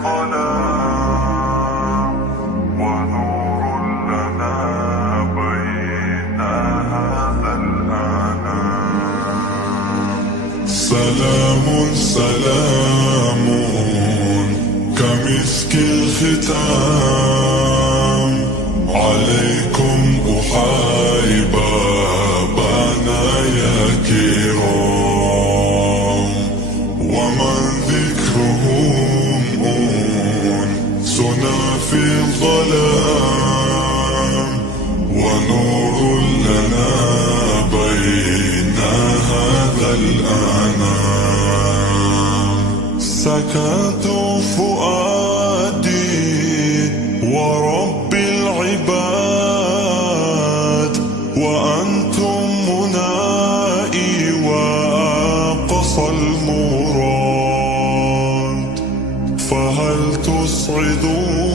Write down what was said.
الظلام ونور لنا بين هذا الأنام. سلام سلام كمسك الختام عليكم أحاي بابانا يا كرام، ومن ذكرهم أنسنا في الظلام ونور لنا بين هذا الأنام. سكت فؤادي ورب العباد وأنتم منائي وأقصى المراد، فهل تسعدون